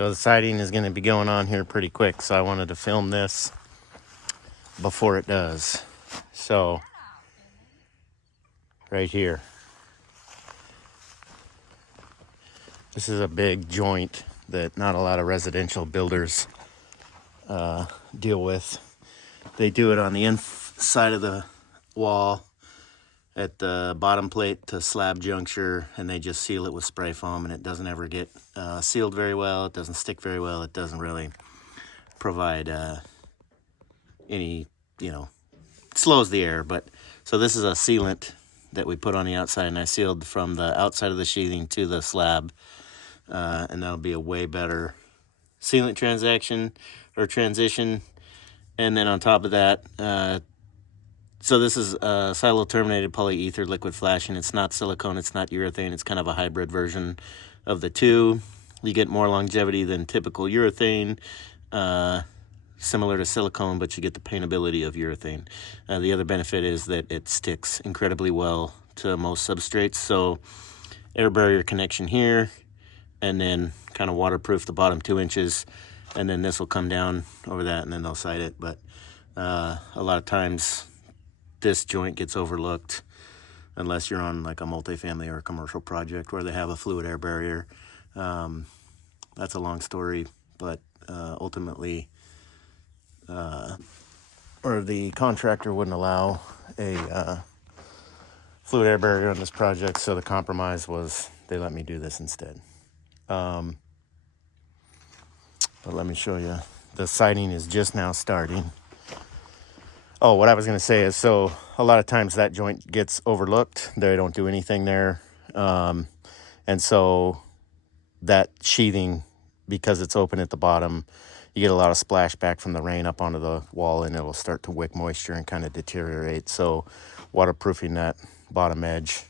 So the siding is going to be going on here pretty quick, so I wanted to film this before it does. So right here, this is a big joint that not a lot of residential builders deal with. They do it on the inside of the wall at the bottom plate to slab juncture, and they just seal it with spray foam, and it doesn't ever get sealed very well. It doesn't stick very well. It doesn't really provide any, slows the air. But so this is a sealant that we put on the outside, and I sealed from the outside of the sheathing to the slab, and that'll be a way better sealant transition. And then on top of that, so this is silo-terminated polyether liquid flashing. It's not silicone, it's not urethane. It's kind of a hybrid version of the two. You get more longevity than typical urethane, similar to silicone, but you get the paintability of urethane. The other benefit is that it sticks incredibly well to most substrates. So air barrier connection here, and then kind of waterproof the bottom 2 inches, and then this will come down over that, and then they'll side it. But a lot of times this joint gets overlooked unless you're on like a multifamily or a commercial project where they have a fluid air barrier. That's a long story, but ultimately, or the contractor wouldn't allow a fluid air barrier on this project, so the compromise was they let me do this instead. But let me show you. The siding is just now starting. Oh, what I was going to say is, so a lot of times that joint gets overlooked. They don't do anything there. And so that sheathing, because it's open at the bottom, you get a lot of splashback from the rain up onto the wall, and it'll start to wick moisture and kind of deteriorate. So waterproofing that bottom edge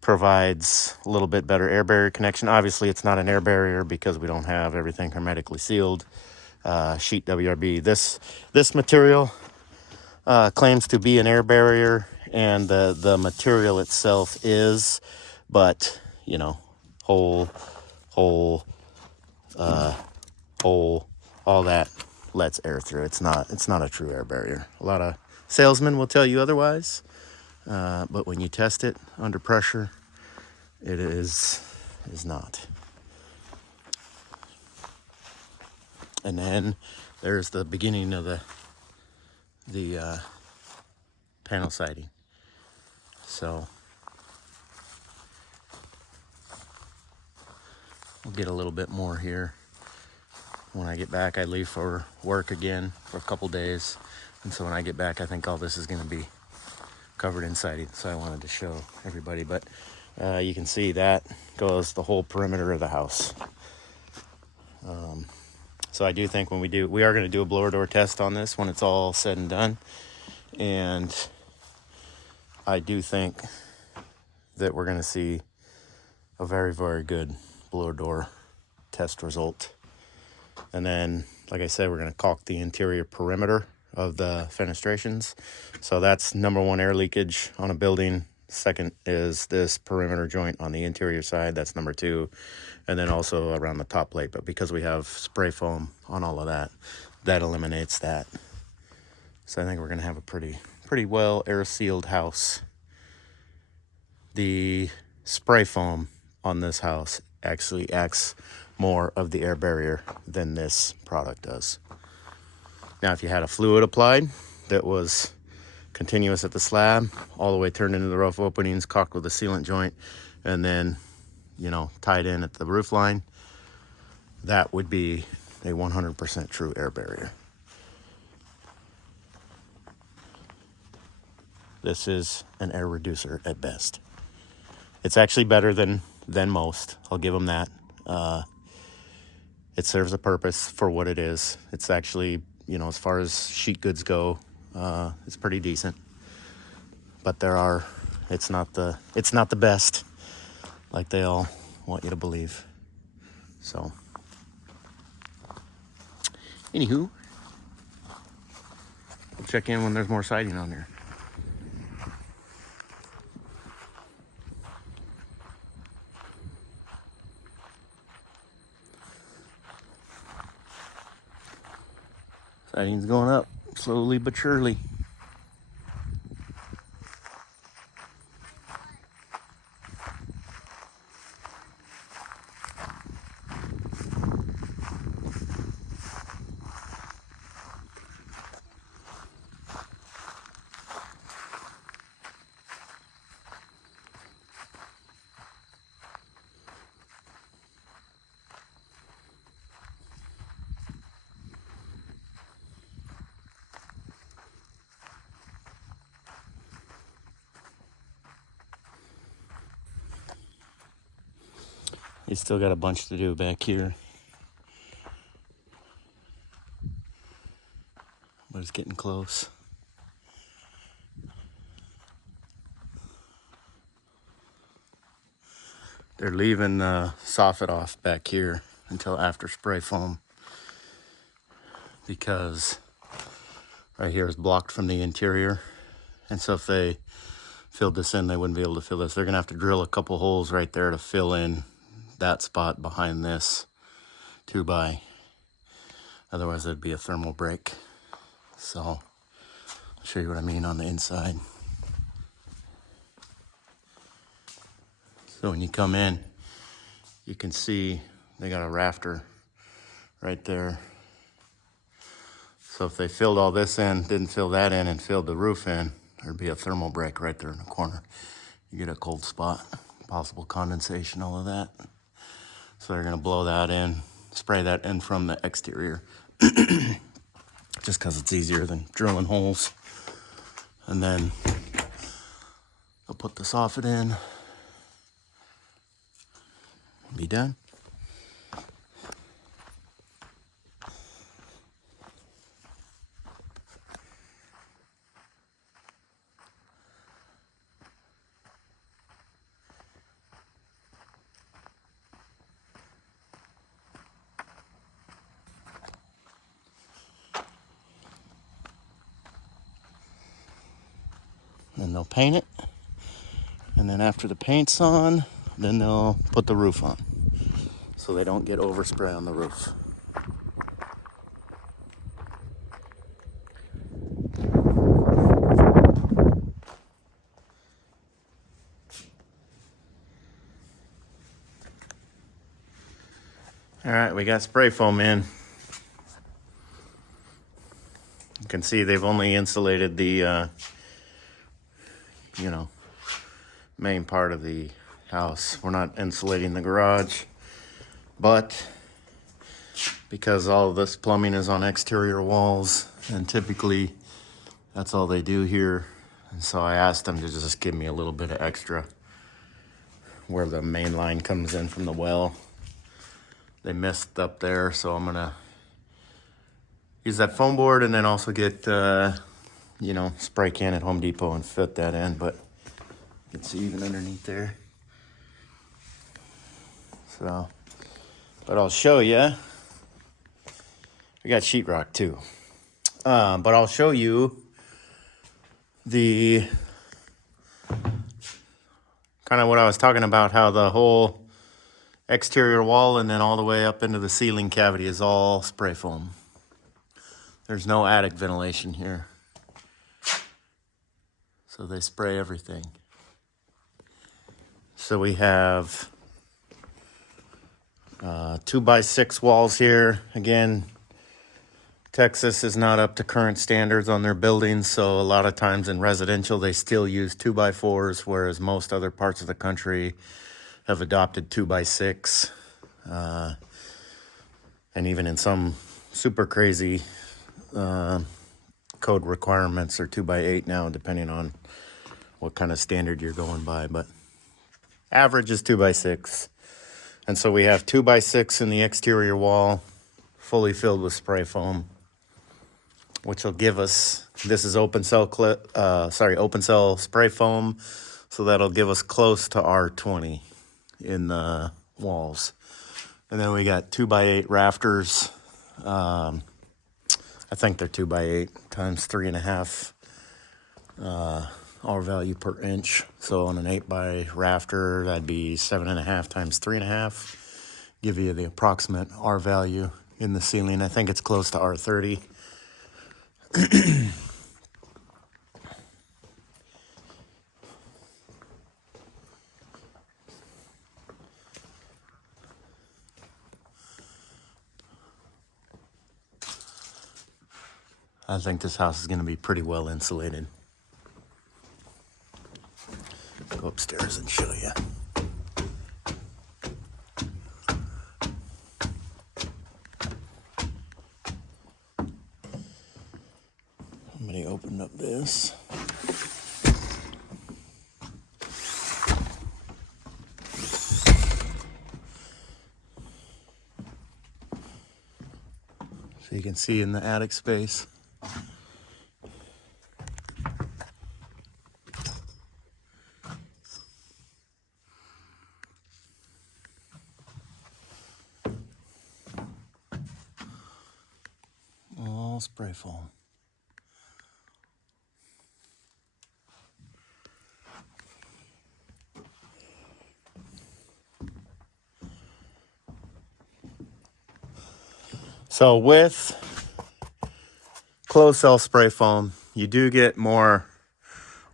provides a little bit better air barrier connection. Obviously, it's not an air barrier because we don't have everything hermetically sealed. Sheet WRB. This material claims to be an air barrier, and the material itself is, but hole, all that lets air through. It's not a true air barrier. A lot of salesmen will tell you otherwise, but when you test it under pressure, it is not. And then there's the beginning of the panel siding. So we'll get a little bit more here. When I get back, I leave for work again for a couple days. And so when I get back, I think all this is going to be covered in siding. So I wanted to show everybody. But you can see that goes the whole perimeter of the house. So I do think we are going to do a blower door test on this when it's all said and done. And I do think that we're going to see a very, very good blower door test result. And then, like I said, we're going to caulk the interior perimeter of the fenestrations. So that's number one, air leakage on a building. Second is this perimeter joint on the interior side. That's number two. And then also around the top plate. But because we have spray foam on all of that, that eliminates that. So I think we're going to have a pretty well air sealed house. The spray foam on this house actually acts more of the air barrier than this product does. Now, if you had a fluid applied that was continuous at the slab, all the way turned into the roof openings, caulked with a sealant joint, and then tied in at the roof line, that would be a 100% true air barrier. This is an air reducer at best. It's actually better than most. I'll give them that. It serves a purpose for what it is. It's actually, as far as sheet goods go, it's pretty decent. But it's not the best, like they all want you to believe. So, anywho, we'll check in when there's more siding on there. Siding's going up slowly but surely. You still got a bunch to do back here, but it's getting close. They're leaving the soffit off back here until after spray foam, because right here is blocked from the interior. And so if they filled this in, they wouldn't be able to fill this. They're gonna have to drill a couple holes right there to fill in that spot behind this 2x. Otherwise it'd be a thermal break. So I'll show you what I mean on the inside. So when you come in, you can see they got a rafter right there. So if they filled all this in, didn't fill that in, and filled the roof in, there'd be a thermal break right there in the corner. You get a cold spot, possible condensation, all of that. So they're gonna blow that in, spray that in from the exterior, just because it's easier than drilling holes. And then they'll put the soffit in, be done. Then they'll paint it, and then after the paint's on, then they'll put the roof on, so they don't get overspray on the roof. All right, we got spray foam in. You can see they've only insulated the main part of the house. We're not insulating the garage, but because all of this plumbing is on exterior walls, and typically that's all they do here, and so I asked them to just give me a little bit of extra where the main line comes in from the well. They missed up there, so I'm gonna use that foam board and then also get spray can at Home Depot and fit that in, but you can see even underneath there. So, but I'll show you. We got sheetrock too, but I'll show you the kind of what I was talking about, how the whole exterior wall and then all the way up into the ceiling cavity is all spray foam. There's no attic ventilation here, so they spray everything. So we have 2x6 walls here. Again, Texas is not up to current standards on their buildings, so a lot of times in residential they still use 2x4s, whereas most other parts of the country have adopted 2x6. And even in some super crazy code requirements are 2x8 now, depending on what kind of standard you're going by, but average is 2x6. And so we have 2x6 in the exterior wall, fully filled with spray foam, which will give us, this is open cell spray foam, so that'll give us close to R20 in the walls. And then we got 2x8 rafters. I think they're 2x8 times 3.5 R value per inch. So on an 8x rafter, that'd be 7.5 times 3.5. Give you the approximate R value in the ceiling. I think it's close to R30. I think this house is going to be pretty well insulated. Go upstairs and show you. Somebody opened up this. So you can see in the attic space. All spray foam. So with closed cell spray foam, you do get more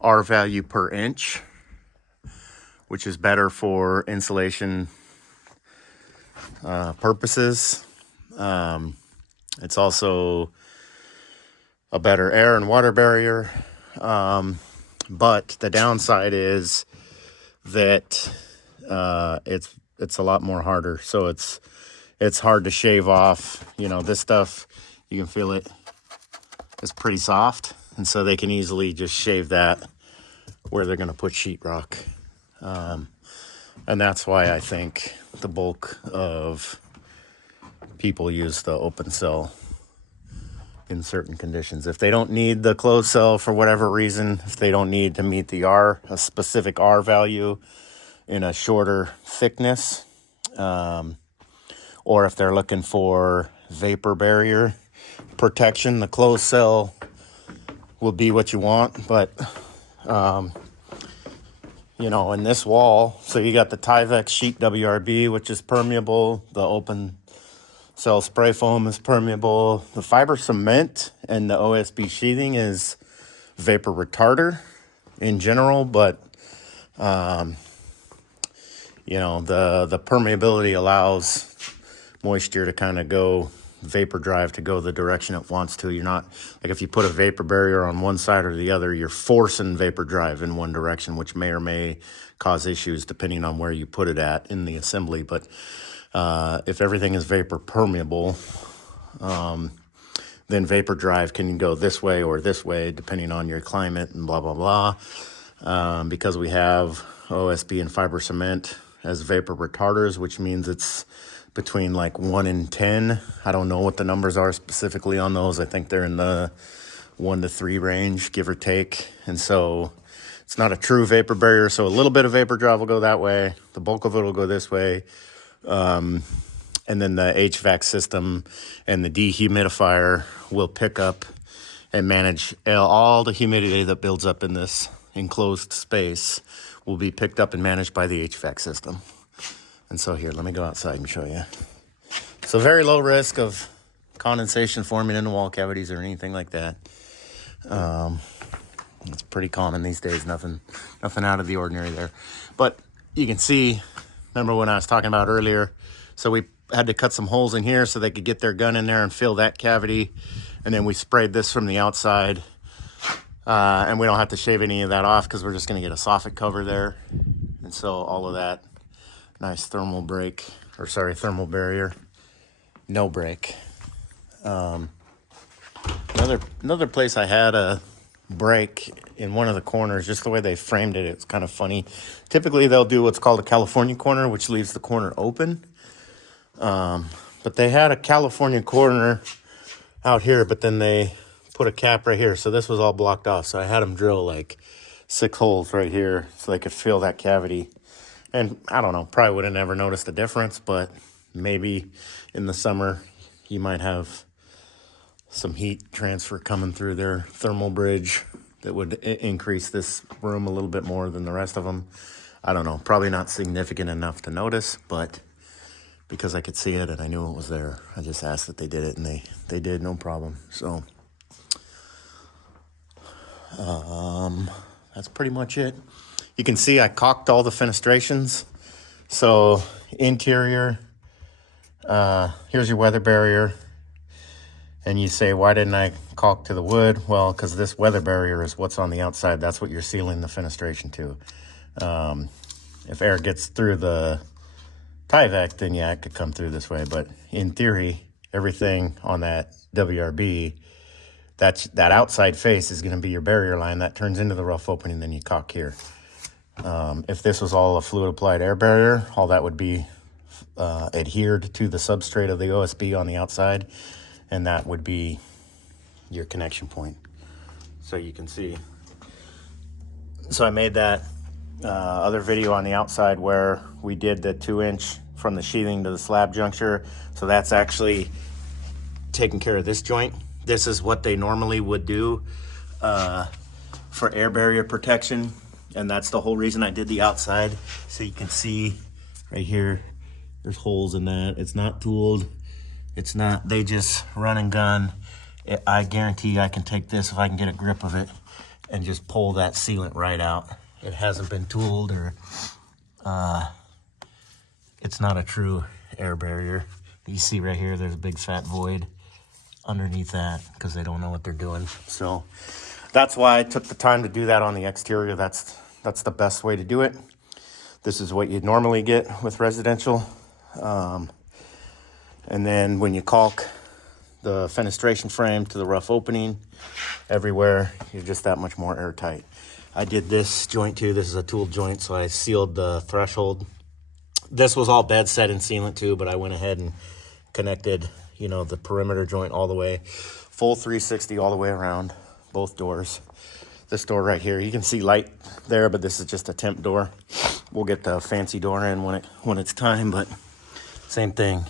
R value per inch, which is better for insulation purposes. It's also a better air and water barrier. But the downside is that it's a lot more harder. So it's hard to shave off. You know, this stuff, you can feel it, it's pretty soft. And so they can easily just shave that where they're going to put sheetrock. And that's why I think the bulk of people use the open cell in certain conditions. If they don't need the closed cell for whatever reason, if they don't need to meet the a specific R value in a shorter thickness, or if they're looking for vapor barrier protection, the closed cell will be what you want. But you know, in this wall, so you got the Tyvek sheet WRB, which is permeable. The open cell spray foam is permeable. The fiber cement and the OSB sheathing is vapor retarder in general, but you know, the permeability allows moisture to kind of go, vapor drive to go the direction it wants to. You're not, like if you put a vapor barrier on one side or the other, you're forcing vapor drive in one direction, which may or may cause issues depending on where you put it at in the assembly. But if everything is vapor permeable, then vapor drive can go this way or this way depending on your climate and blah, blah, blah. Because we have OSB and fiber cement as vapor retarders, which means it's between like 1 and 10. I don't know what the numbers are specifically on those. I think they're in the 1 to 3 range, give or take. And so it's not a true vapor barrier. So a little bit of vapor drive will go that way. The bulk of it will go this way. And then the HVAC system and the dehumidifier will pick up and manage all the humidity that builds up in this enclosed space will be picked up and managed by the HVAC system. And so here, let me go outside and show you. So very low risk of condensation forming in the wall cavities or anything like that. It's pretty common these days, nothing out of the ordinary there. But you can see, remember when I was talking about earlier, so we had to cut some holes in here so they could get their gun in there and fill that cavity. And then we sprayed this from the outside. And we don't have to shave any of that off because we're just going to get a soffit cover there. And so all of that nice thermal break, or sorry, thermal barrier, no break. Another place I had a break in one of the corners, just the way they framed it, it's kind of funny. Typically they'll do what's called a California corner, which leaves the corner open. But they had a California corner out here, but then they put a cap right here. So this was all blocked off. So I had them drill like 6 holes right here so they could fill that cavity. And I don't know, probably would have never noticed the difference, but maybe in the summer you might have some heat transfer coming through their thermal bridge that would increase this room a little bit more than the rest of them. I don't know, probably not significant enough to notice, but because I could see it and I knew it was there, I just asked that they did it, and they did, no problem. So That's pretty much it. You can see I caulked all the fenestrations. So interior, here's your weather barrier. And you say, why didn't I caulk to the wood? Well, because this weather barrier is what's on the outside. That's what you're sealing the fenestration to. If air gets through the Tyvek, then yeah, it could come through this way. But in theory, everything on that WRB, that outside face is going to be your barrier line. That turns into the rough opening, then you caulk here. If this was all a fluid applied air barrier, all that would be adhered to the substrate of the OSB on the outside, and that would be your connection point. So you can see. So I made that other video on the outside where we did the 2-inch from the sheathing to the slab juncture. So that's actually taking care of this joint. This is what they normally would do for air barrier protection. And that's the whole reason I did the outside. So you can see right here, there's holes in that. It's not tooled. It's not, they just run and gun. I guarantee I can take this if I can get a grip of it and just pull that sealant right out. It hasn't been tooled, or it's not a true air barrier. You see right here, there's a big fat void underneath that because they don't know what they're doing. So that's why I took the time to do that on the exterior. That's the best way to do it. This is what you'd normally get with residential. And then when you caulk the fenestration frame to the rough opening everywhere, you're just that much more airtight. I did this joint too. This is a tool joint, so I sealed the threshold. This was all bed set and sealant too, but I went ahead and connected, you know, the perimeter joint all the way, full 360 all the way around both doors. This door right here, you can see light there, but this is just a temp door. We'll get the fancy door in when it's time, but same thing.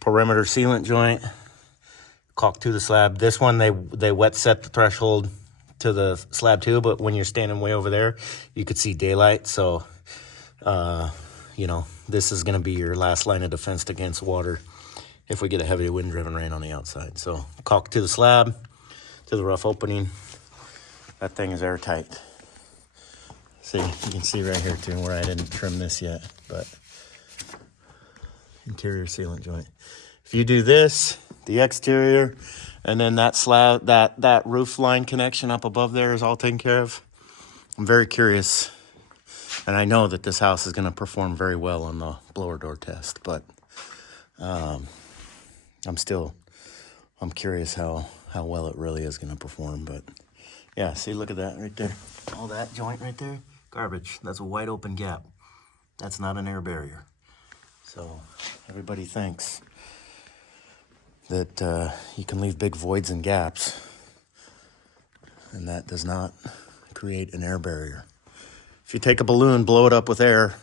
Perimeter sealant joint, caulk to the slab. This one, they wet set the threshold to the slab too, but when you're standing way over there, you could see daylight. So, you know, this is going to be your last line of defense against water if we get a heavy wind-driven rain on the outside. So, caulk to the slab, to the rough opening. That thing is airtight. See, you can see right here too where I didn't trim this yet, but interior sealant joint. If you do this, the exterior, and then that slab, that roof line connection up above there is all taken care of. I'm very curious, and I know that this house is going to perform very well on the blower door test, but I'm curious how well it really is going to perform. But yeah, see, look at that right there. All that joint right there, garbage. That's a wide open gap. That's not an air barrier. So everybody thinks that you can leave big voids and gaps, and that does not create an air barrier. If you take a balloon, blow it up with air,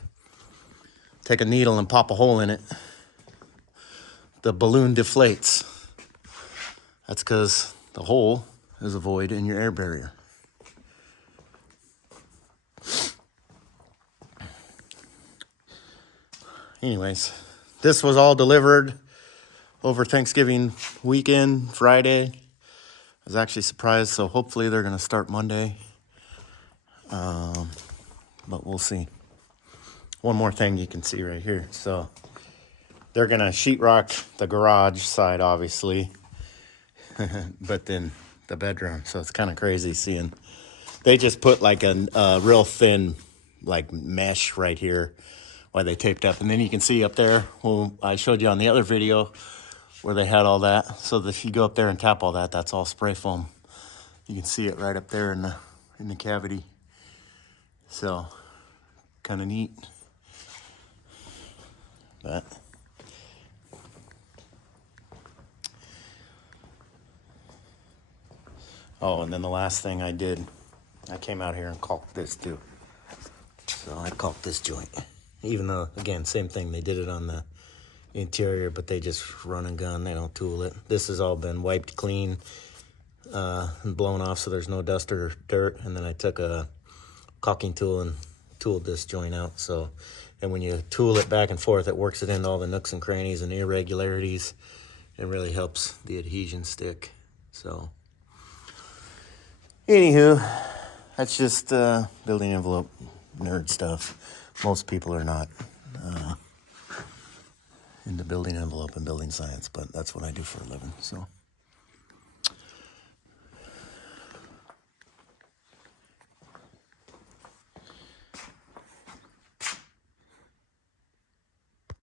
take a needle and pop a hole in it, the balloon deflates. That's because the hole is a void in your air barrier. Anyways, this was all delivered over Thanksgiving weekend, Friday. I was actually surprised, so hopefully they're going to start Monday. But we'll see. One more thing you can see right here. So they're going to sheetrock the garage side, obviously, but then the bedroom. So it's kind of crazy seeing. They just put like a real thin like mesh right here while they taped up. And then you can see up there, well, I showed you on the other video where they had all that. So that if you go up there and tap all that, that's all spray foam. You can see it right up there in the cavity. So kind of neat. But oh, and then the last thing I did, I came out here and caulked this too. So I caulked this joint. Even though, again, same thing, they did it on the interior, but they just run and gun, they don't tool it. This has all been wiped clean and blown off so there's no dust or dirt. And then I took a caulking tool and tooled this joint out. So, and when you tool it back and forth, it works it into all the nooks and crannies and irregularities. It really helps the adhesion stick. So Anywho, that's just building envelope nerd stuff. Most people are not into building envelope and building science, but that's what I do for a living, so.